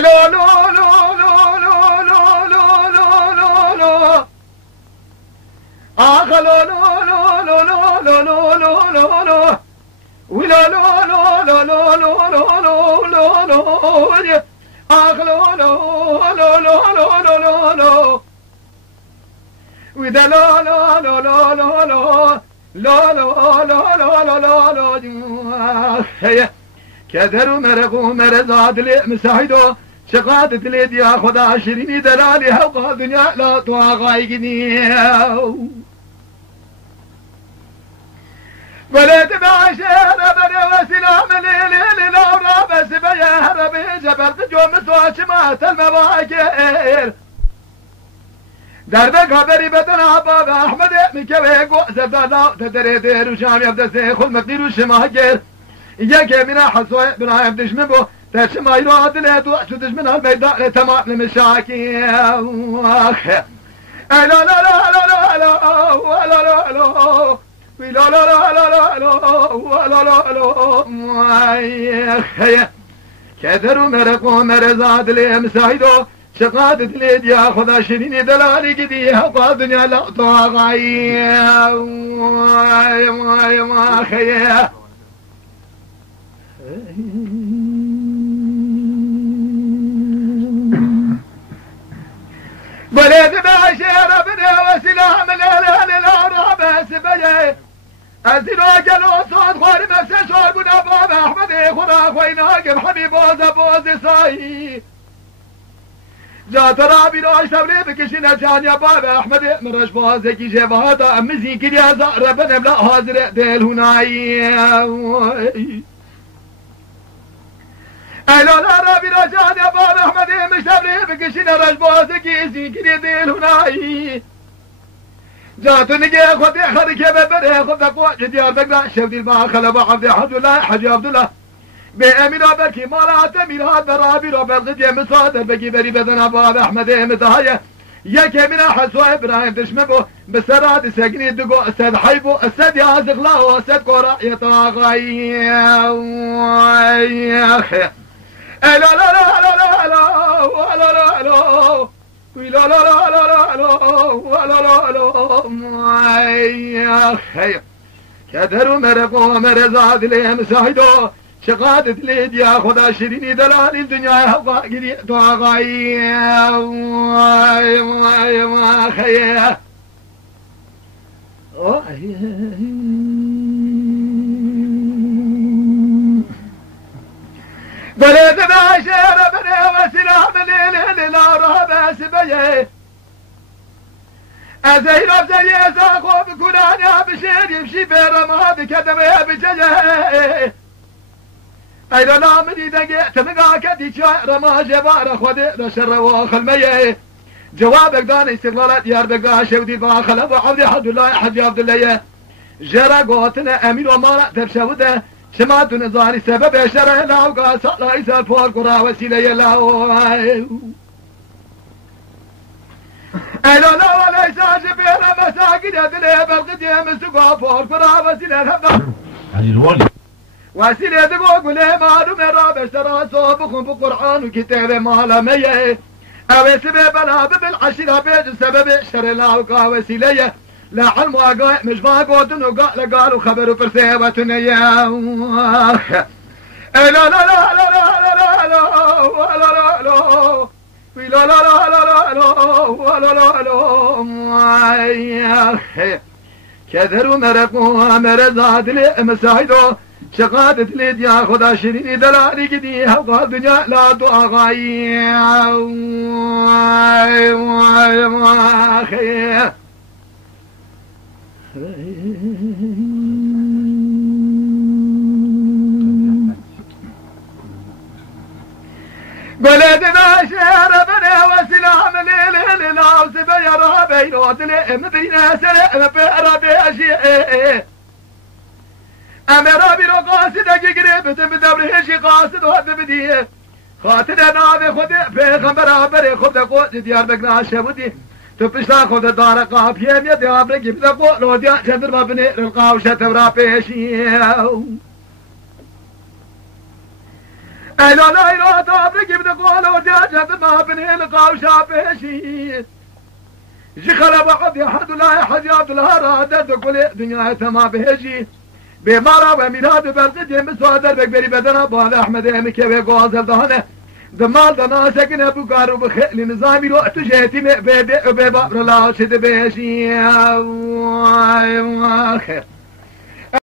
لا لا لا لا لا لا لا لا لا لا آخ لا لا لا لا لا لا لا لا لا ولا لا لا لا لا لا لا لا لا آخ لا لا لا لا لا لا لا وإذا لا لا لا لا لا لا لا لا لا لا لا لا لا كدر مرق ومرزاد لي مساعدو شقادت لي يا خدا شيريني دلالي هوقا دنيا لا تواغايقني بلد بعشير بني وسلام ليلي لورا بس بيا ربي جبرت جوم سواشمات المواكير دربك خبري بدن عباد احمد مكوي قوزب دالا تدري دير وشام يبدسي خل مقدير وشماكير إياك منا حصوي بنا يبدش من بو تشما يرو عدلت وحشدش من البيضاء تمام المشاكي لا لا لا لا لا لا لا لا لا لا لا لا لا كثر مرق ومرزاد لي مساعدو شقادت لي يا خدا شيريني دلالي قديها وقادني لا طاغي ما خيه بلد بعشير بني وسلام لا بس بجي أزيلو جلو صوت خوري مسا شوربنا باب أحمد خدا خويناكم حبيب بوز صاي جات رابي راش تبري بكشنا جان يا باب أحمد من رش بوزكي جبهاتا أمزي كريا زهر بنم لا حاضر ديل هناي لا لا رابي رجان يا باب أحمد مش تبري بكشنا رش بوزكي زي كريا ديل هناي جات نجي خذ خرك ببره خذ قوة ديار بقلا شفت الباخ خلب عبد الحمد الله حج عبد الله بأمير بركي مالات أمير هذا رابي ربع الغدية مصادر بقي بري بدن أبو أحمد متهاية يا كمنا حسوا إبراهيم تشمبو بسراد سجني دقو أستاذ حيبو أستاذ يا زغلا أستاذ قرا يطاغي يا أخي لا لا لا لا لا لا لا لا لا لا لا لا لا لا لا كدر مرق ومرزاد لي مساعدو شقادت لي يا خدا شيريني دلالي الدنيا هوا قري طاغي ما خيه بلد بعشير بني وسلام ليلي لا رهب سبيه أزيل أبزي ساقو بكلان يا بشير يمشي برماد كدمي بجيه أيضا لا مني دقي تمقا كدي شاي رما جبار خودي رشر واخل ميه جوابك داني استغلالات يار بقا شودي باخل أبو عبد الحمد الله حج عبد الله جرى قوتنا أمير ومالا تبشوده سمعت نظاري سبب شرع له قاس الله يسال فوق قرى وسيله له لا لا ولا يساجب بين مساجد هذه بالقديم مسقوا فوق قرى وسيله له وسيله دقوق له ما من راب اشترى صوبكم بقرآن وكتاب مال ميه او سبب لا بالعشره بيج سبب شرع له قا وسيله لا علم واقع مش فاقودن قالوا خبروا فرسيوتنا يا لا لا لا لا لا لا لا لا لا لا لا لا لا لا كذر مرق ومرزاد لي مساعدو شقادت لي يا خدا شيريني دلالي قديها وقال دنيا لا تواغي ما خيه بلد بعشير بني وسلام ليلي لا سبي رابي روت لي مدينة سلام برابي أشياء أمي رابي رو قاصد قريب تبدبره شي قاصد وهد بديه خاطر نابي خدي بيغمبر بري خد قوت ديار بقنا شبودي تبشتا خود دار قافية مية دياب لكي بدا قولو ديا شدر ما بني للقاوشة تبرا بيشي لا لا لا دياب لكي بدا قولو ديا شد ما بني لقاو شافيشي جي خلب عبد أحد لا حجاب الهرادة كل دنيا تما بهجي بمارا وميلاد بلقدي مسوادر بكبري بدنا بال أحمد مكي وغازل دهنه دمال دنا سكن ابو قارو بخيل نظامي لو تجيتي بابا لا شد بيشي